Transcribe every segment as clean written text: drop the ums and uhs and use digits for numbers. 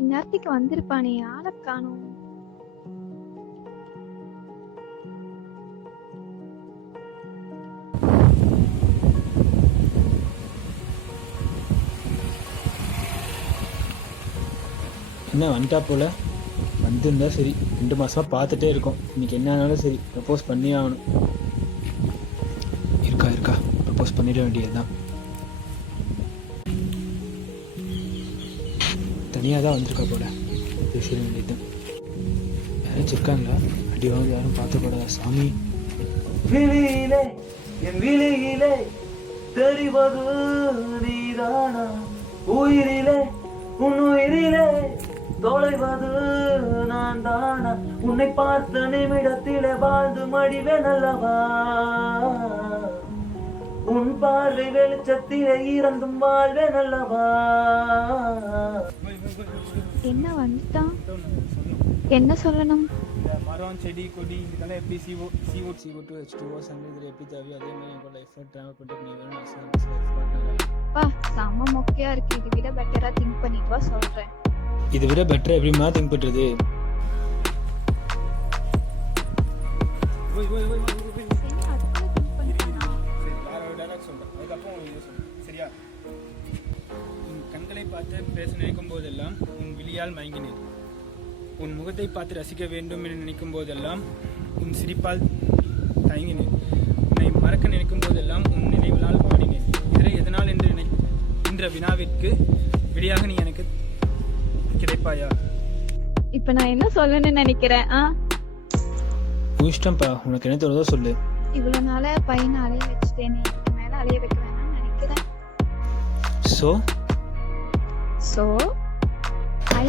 இந்நேரத்துக்கு வந்திருப்பானே, ஆளை காணோம். என்ன வந்துட்டா போல, வந்திருந்தா சரி. 2 மாசமா பார்த்துட்டே இருக்கோம். இன்னைக்கு என்ன ஆனாலும் சரி ப்ரப்போஸ் பண்ணி ஆகணும். இருக்கா ப்ரப்போஸ் பண்ணிட வேண்டியதுதான். தனியாக தான் வந்திருக்கா போல, பேசிட வேண்டியதுதான். யாராச்சும் இருக்காங்களா? அடி வாங்க யாரும் பார்த்துக்கூடாதா சாமி. விழியிலே என் விழியிலே தெரிவது நீதானா, உயிரிலே உன் உயிரிலே தொலைவது நான் தானா, உன்னை பார்த்த நிமிடத்திலே வாழ்ந்து மடிவேன் அல்லவா, உன் பார்வை வெளிச்சத்திலே இறந்தும் வாழ்வேன் அல்லவா. என்ன வந்துட்டான்? என்ன சொல்லணும்? மரம் செடி கொடி இதுக்கெல்லாம் எப்படி CO2 H2O சங்கத்தில் எப்படி தேவையோ அதே மாதிரி எங்களோட லைஃப்ல ட்ராவல் பண்ணிட்டு நீ வேணும் பா, செம்ம மொக்கையா இருக்கு. இது விட பெட்டரா திங்க் பண்ணிட்டு வா சொல்றேன். இதை விட பெட்டரா எப்படிமா திங்க் பண்றது? கண்களை பார்த்து பேச நினைக்கும் போதெல்லாம் உன் விழியால் மயங்கினேன். உன் முகத்தை பார்த்து ரசிக்க வேண்டும் என நினைக்கும் போதெல்லாம் உன் சிரிப்பால் தயங்கினேன். உன்னை மறக்க நினைக்கும் போதெல்லாம் உன் நினைவினால் வாடினேன். இதனை எதனால் என்று நின்ற வினாவிற்கு விடியாக நீ எனக்கு கிடைப்பாயா? இப்ப நான் என்ன சொல்லணும்னு நினைக்கிறேன்? இஷ்டம்ப்பா, உனக்கு என்ன தோணுதோ சொல்லு. இவ்வளவு நாள பையனை அலைய வச்சுட்டேனே, இதுக்கு மேல அலைய வைக்க வேணாம்னு நினைக்கிறேன். சோ ஐ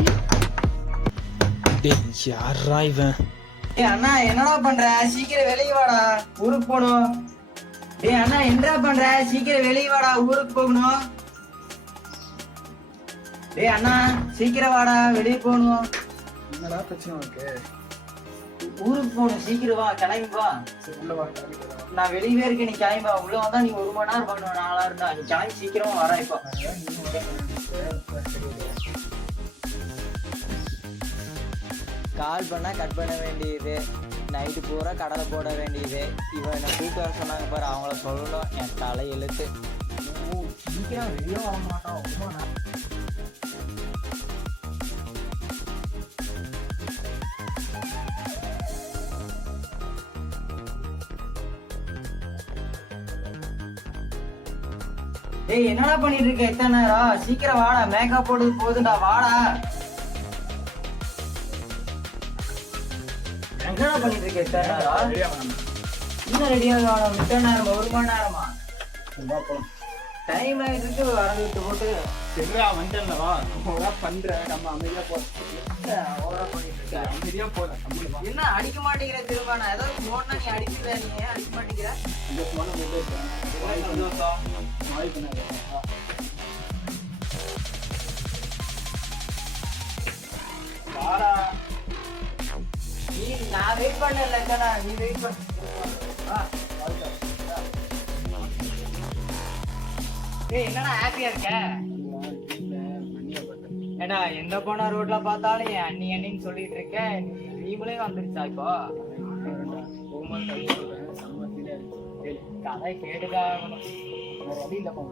யாரா இவன்? அண்ணா என்னடா பண்ற? சீக்கிரம் வெளியே வாடா, ஊருக்கு போகணும். அண்ணா என்னடா பண்ற? சீக்கிரம் வெளியே வாடா, ஊருக்கு போகணும். அண்ணா சீக்கிரம் வாடா, வெளியே போகணும். என்னடா பிரச்சனை உனக்கு? ஊருக்கு போகணும், சீக்கிரம் வா, கிளம்பி வா. நான் வெளியவே இருக்கேன், நீ கிளம்பி வா. உள்ள வந்தா நீ 1 மணி நேரம் பண்ணுவேன், 4 இருந்தா நீ கிளம்பி சீக்கிரமா வரா. இப்போ கால் பண்ணா கட் பண்ண வேண்டியது, நைட்டு பூரா கடலை போட வேண்டியது. இவன் என்னை கூப்பிட்டு வர சொன்னாங்க பாரு, அவங்கள சொல்லணும். என் தலை எழுத்து. சீக்கிரம் வெளியே வர மாட்டான். என்னடா பண்ணிட்டு இருக்க எத்தனை நேரம்? சீக்கிரம் வாடா, மேக்கப் போடுறது போதுண்டா, வாடா. என்னடா பண்ணிட்டு இருக்க எத்தனை நேரம்? இன்னும் ரெடியாக மித்த நேரமா? 1 மணி நேரமா? டைம் ஆயிட்டு வரவிட்டு போட்டு சரியா வந்துட்டேன்லவா பண்ற. நம்ம அமைதியா அமைதியா போற. என்ன அடிக்க மாட்டேங்கிற? திரும்ப நான் ஏதாவது போனா நீ அடிக்கிற, நீ ஏன் அடிக்க மாட்டேங்கிற? நான் வெயிட் பண்ணல, நீ வெயிட் பண்ண. என்னடா ஹாப்பியா இருக்க? ஏடா எந்த போனா ரோட்ல பார்த்தாலும் என் அண்ணி அண்ணின்னு சொல்லிட்டு இருக்க. நீங்களே வந்துருச்சா இப்போ? கதை கேட்டுதான் வழியில போக.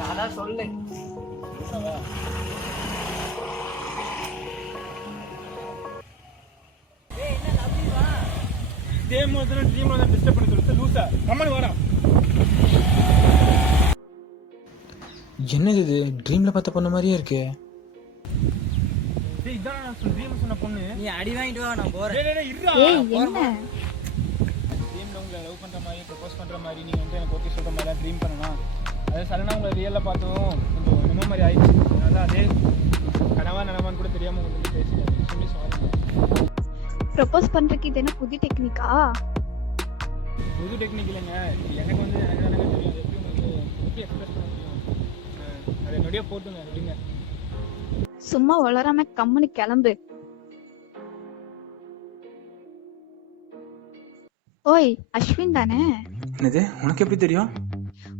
கதை சொல்லு. டிஸ்டர்ப் பண்ணி சொல்லிட்டு லூசா கம்மனு வாடா. என்னது இது? ட்ரீம்ல பார்த்த பொண்ணு மாதிரியே இருக்கு. டேய் இதான் நான் ட்ரீம்ல சொன்ன பொண்ணு. நீ அடி வாங்கிட்டு வா, நான் போறேன். ஏய் என்ன? ட்ரீம்ல உங்களை லவ் பண்ற மாதிரி ப்ரப்போஸ் பண்ற மாதிரி நீங்க வந்து எனக்கு ஓகே சொல்ற மாதிரி ட்ரீம் பண்ணனா, அது சடனா உங்களை ரியல்ல பார்த்ததும் கொஞ்சம் என்னமோ மாதிரி ஆயிடுச்சு. அதனால அதே கனவா நனவான்னு கூட தெரியாம உங்களுக்கு பேசிட்டேன். சொல்லி சாரி. ப்ரப்போஸ் பண்றதுக்கு இது என்ன புது டெக்னிக்கா? புது டெக்னிக் இல்லைங்க, எனக்கு வந்து எனக்கு தானே தெரியும். எப்படி உங்களுக்கு எப்படி எக்ஸ்பிரஸ் பண்ண முடியும்? அதை என்னுடைய போட்டுங்க அப்படிங்க. சும்மா வளராம கம்முன்னு கிளம்பு. ஓய் அஸ்வின் தானே? என்னது, உனக்கு எப்படி தெரியும்?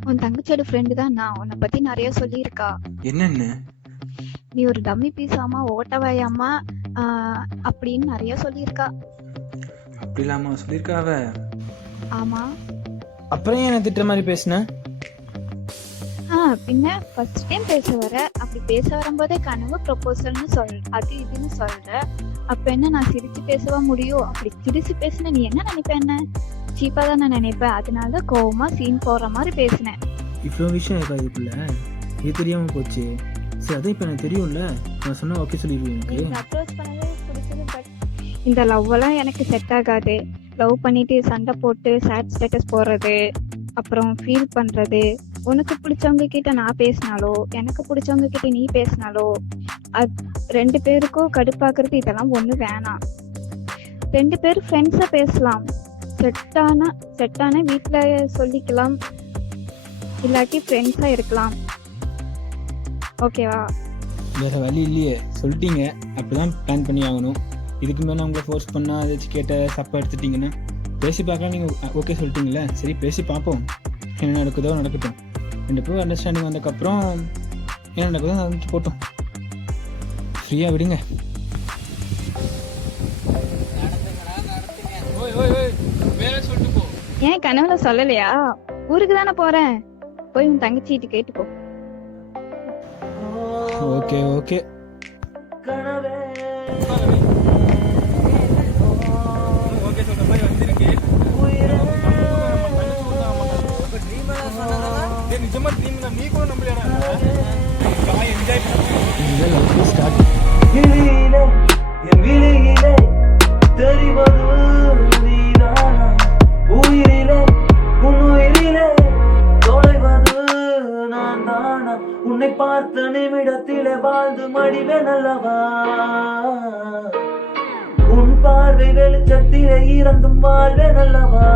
உன் தங்கச்சியோட ஃப்ரெண்டு தான். நான் உன்னை பத்தி நிறைய சொல்லியிருக்கா. என்னன்னு? நீ ஒரு டம்மி பீஸாமா, ஓட்டவாயாமா அப்படின்னு நிறைய சொல்லியிருக்கா. அப்படி இல்லாம சொல்லியிருக்கா அவ? ஆமா. அப்புறம் ஏன் என்ன திட்டுற மாதிரி பேசுன? பின்ன ஃபர்ஸ்ட் டைம் பேச வர, அப்படி பேச வரும்போதே கனவு ப்ரொபோசல்னு அது இதுன்னு சொல்ற. அப்ப என்ன நான் சிரிச்சு பேசவா முடியும்? அப்படி சிரிச்சு பேசின நீ என்ன நினைப்ப? என்ன சீப்பா தான் நான் நினைப்பேன். அதனால கோவமா சீன் போடுற மாதிரி பேசினேன். இவ்வளோ விஷயம் இருக்கா இதுக்குள்ள? இது தெரியாம போச்சு. சரி, அதான் இப்போ எனக்கு தெரியும்ல, நான் சொன்னா ஓகே சொல்லிடுவேன். எனக்கு அப்ரோச் பண்ணவே பிடிச்சது. பட் இந்த லவ் எல்லாம் எனக்கு செட் ஆகாது. லவ் பண்ணிட்டு சண்டை போட்டு சேட் ஸ்டேட்டஸ் போடுறது, அப்புறம் ஃபீல் பண்றது, உனக்கு பிடிச்சவங்க கிட்ட நான் பேசினாலோ எனக்கு பிடிச்சவங்க கிட்ட நீ பேசினாலோ அது 2 பேருக்கும் கடுப்பாக்குறது. இதெல்லாம் ஒண்ணு வேணாம். 2 பேரும் ஃப்ரெண்ட்ஸா பேசலாம். செட்டான வீட்டுல சொல்லிக்கலாம், இல்லாட்டி ஃப்ரெண்ட்ஸா இருக்கலாம். ஓகேவா? வேற வழி இல்லையே, சொல்லிட்டீங்க, அப்படிதான் பிளான் பண்ணி ஆகணும். இதுக்கு மேலே உங்களை ஃபோர்ஸ் பண்ணால் ஏதாச்சும் கேட்ட தப்பாக எடுத்துட்டீங்கன்னா பேசி பார்க்கலாம். நீங்கள் ஓகே சொல்லிட்டீங்களே, சரி பேசி பார்ப்போம். என்ன நடக்குதோ நடக்கட்டும். 2 பேரும் அண்டர்ஸ்டாண்டிங் வந்ததுக்கப்புறம் என்ன நடக்குதோ நடந்துட்டு போட்டோம். ஃப்ரீயாக விடுங்க. ஏன் கனவுல சொல்லலையா? ஊருக்கு தானே போறேன், போய் உன் தங்கச்சிட்டு கேட்டுக்கோ. Okay okay. உன்னை பார்த்த நிமிடத்திலே வாழ்ந்து மடிவேன் அல்லவா, உன் பார்வை வெளிச்சத்திலே இறந்தும் வாழ்வேன் அல்லவா.